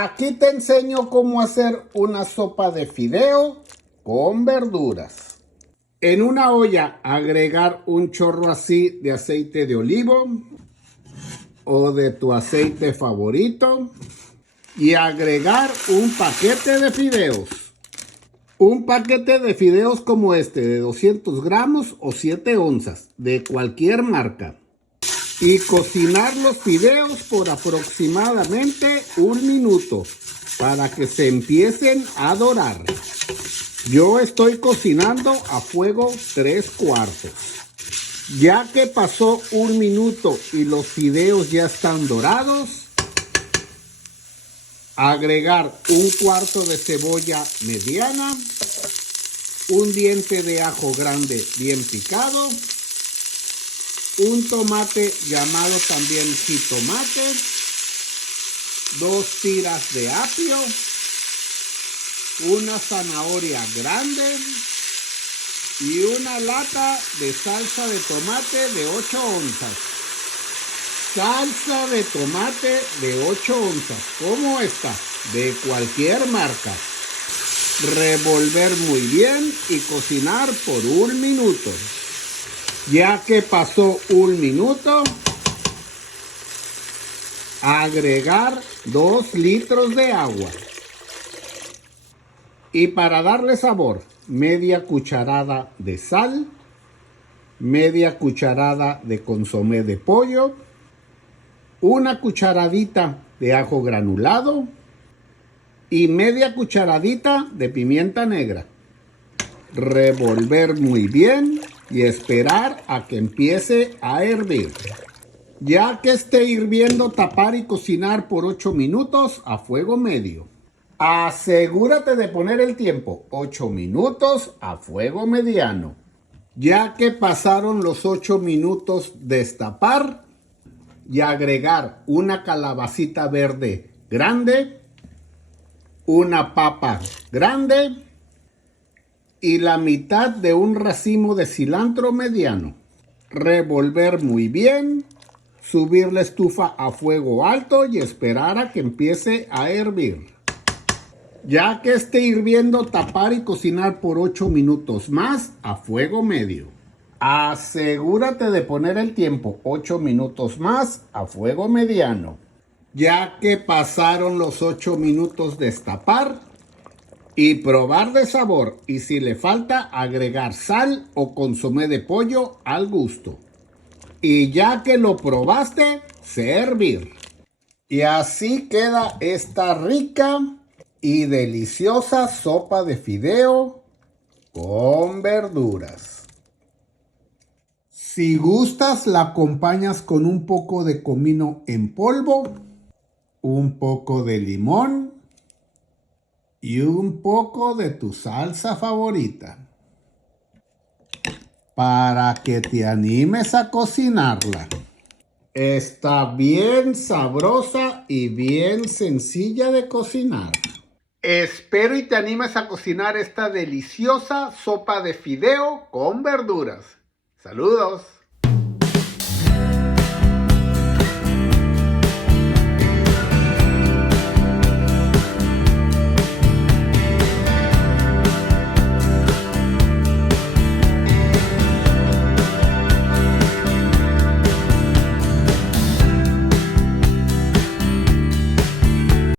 Aquí te enseño cómo hacer una sopa de fideo con verduras. En una olla agregar un chorro así de aceite de olivo o de tu aceite favorito y agregar un paquete de fideos. Un paquete de fideos como este de 200 gramos o 7 onzas de cualquier marca. Y cocinar los fideos por aproximadamente 1 minuto para que se empiecen a dorar. Yo estoy cocinando a fuego 3/4. Ya que pasó 1 minuto y los fideos ya están dorados, agregar 1/4 de cebolla mediana, un diente de ajo grande bien picado, un tomate llamado también jitomate, 2 tiras de apio, una zanahoria grande y una lata de salsa de tomate de 8 onzas. Salsa de tomate de 8 onzas, como esta, de cualquier marca. Revolver muy bien y cocinar por 1 minuto. Ya que pasó 1 minuto, agregar 2 litros de agua. Y para darle sabor, media cucharada de sal, media cucharada de consomé de pollo, una cucharadita de ajo granulado y media cucharadita de pimienta negra. Revolver muy bien y esperar a que empiece a hervir. Ya que esté hirviendo, tapar y cocinar por 8 minutos a fuego medio. Asegúrate de poner el tiempo, 8 minutos a fuego mediano. Ya que pasaron los 8 minutos, destapar y agregar una calabacita verde grande, una papa grande y la mitad de un racimo de cilantro mediano. Revolver muy bien, subir la estufa a fuego alto y esperar a que empiece a hervir. Ya que esté hirviendo, tapar y cocinar por 8 minutos más a fuego medio. Asegúrate de poner el tiempo, 8 minutos más a fuego mediano. Ya que pasaron los 8 minutos, destapar y probar de sabor, y si le falta agregar sal o consomé de pollo al gusto. Y ya que lo probaste, servir. Y así queda esta rica y deliciosa sopa de fideo con verduras. Si gustas, la acompañas con un poco de comino en polvo, un poco de limón y un poco de tu salsa favorita, para que te animes a cocinarla. Está bien sabrosa y bien sencilla de cocinar. Espero y te animes a cocinar esta deliciosa sopa de fideo con verduras. ¡Saludos!